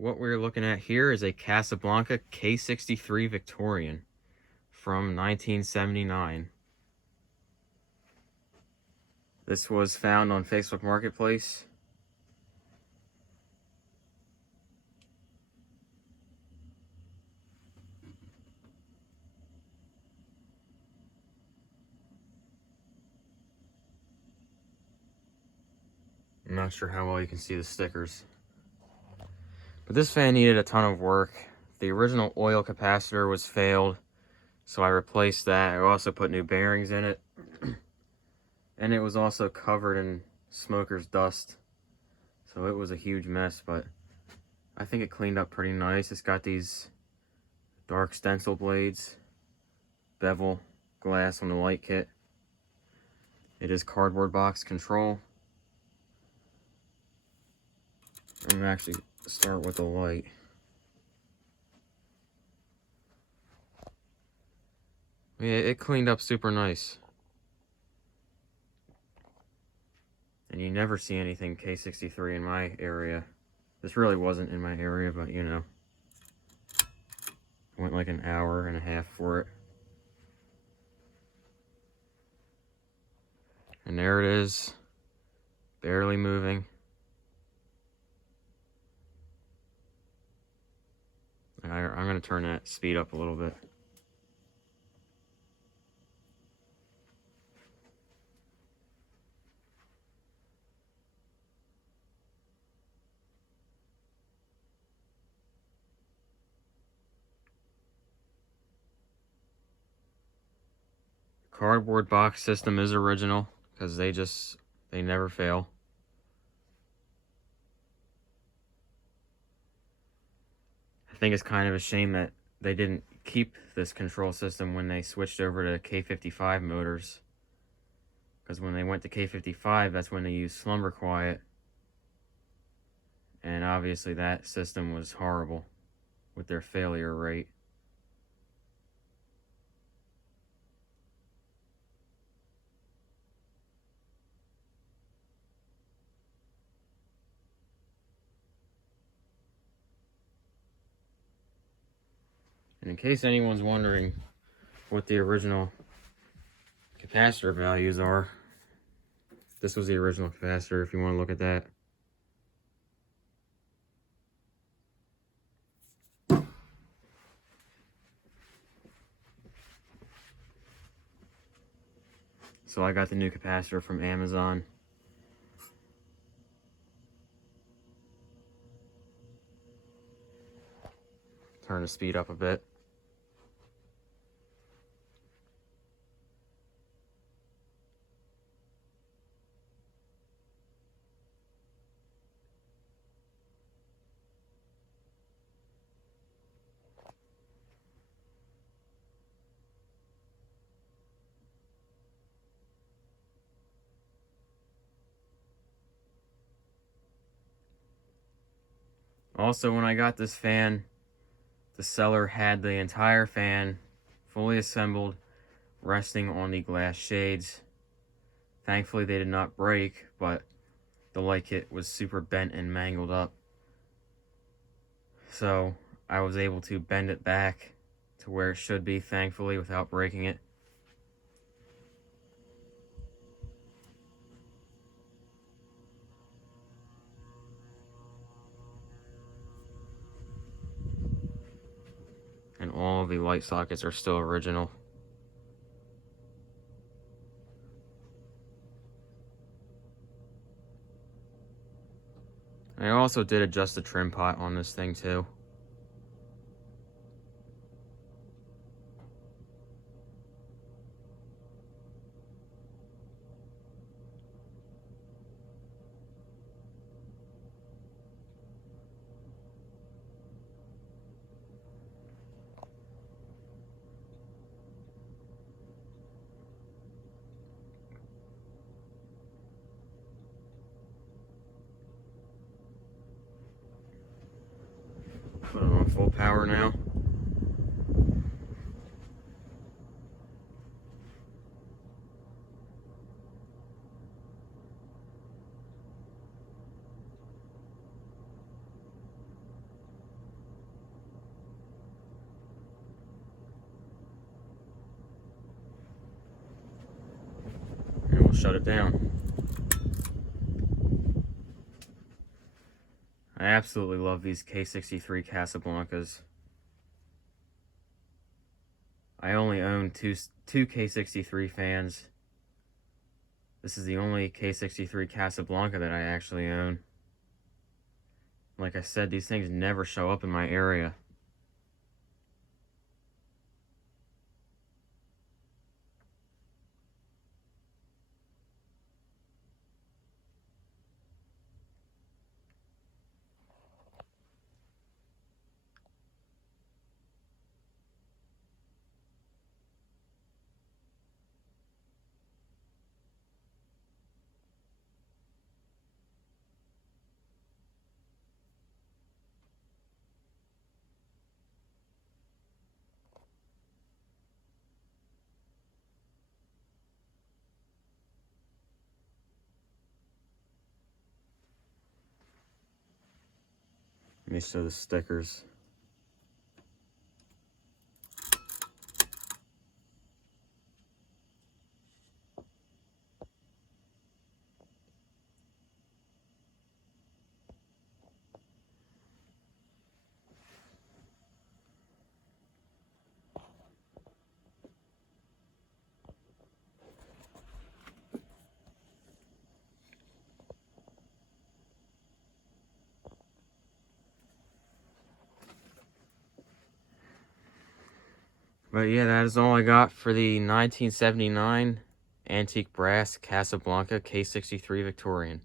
What we're looking at here is a Casablanca K63 Victorian from 1979. This was found on Facebook Marketplace. I'm not sure how well you can see the stickers. But this fan needed a ton of work. The original oil capacitor was failed, so I replaced that. I also put new bearings in it. And it was also covered in smoker's dust. So it was a huge mess, but I think it cleaned up pretty nice. It's got these dark stencil blades, bevel glass on the light kit. It is cardboard box control. I'm gonna actually start with the light. Yeah, it cleaned up super nice. And you never see anything K63 in my area. This really wasn't in my area, but you know. I went like an hour and a half for it. And there it is. Barely moving. I'm going to turn that speed up a little bit. Cardboard box system is original because they never fail. I think it's kind of a shame that they didn't keep this control system when they switched over to K55 motors. Because when they went to K55, that's when they used Slumber Quiet. And obviously that system was horrible with their failure rate. And in case anyone's wondering what the original capacitor values are, this was the original capacitor if you want to look at that. So I got the new capacitor from Amazon. Turn the speed up a bit. Also, when I got this fan, the seller had the entire fan fully assembled, resting on the glass shades. Thankfully, they did not break, but the light kit was super bent and mangled up. So I was able to bend it back to where it should be, thankfully, without breaking it. And all of the light sockets are still original. I also did adjust the trim pot on this thing too. Put it on full power now. shut it down. I absolutely love these K63 Casablancas. I only own two K63 fans. This is the only K63 Casablanca that I actually own. Like I said, these things never show up in my area. Let me show the stickers. But yeah, that is all I got for the 1979 antique brass Casablanca K63 Victorian.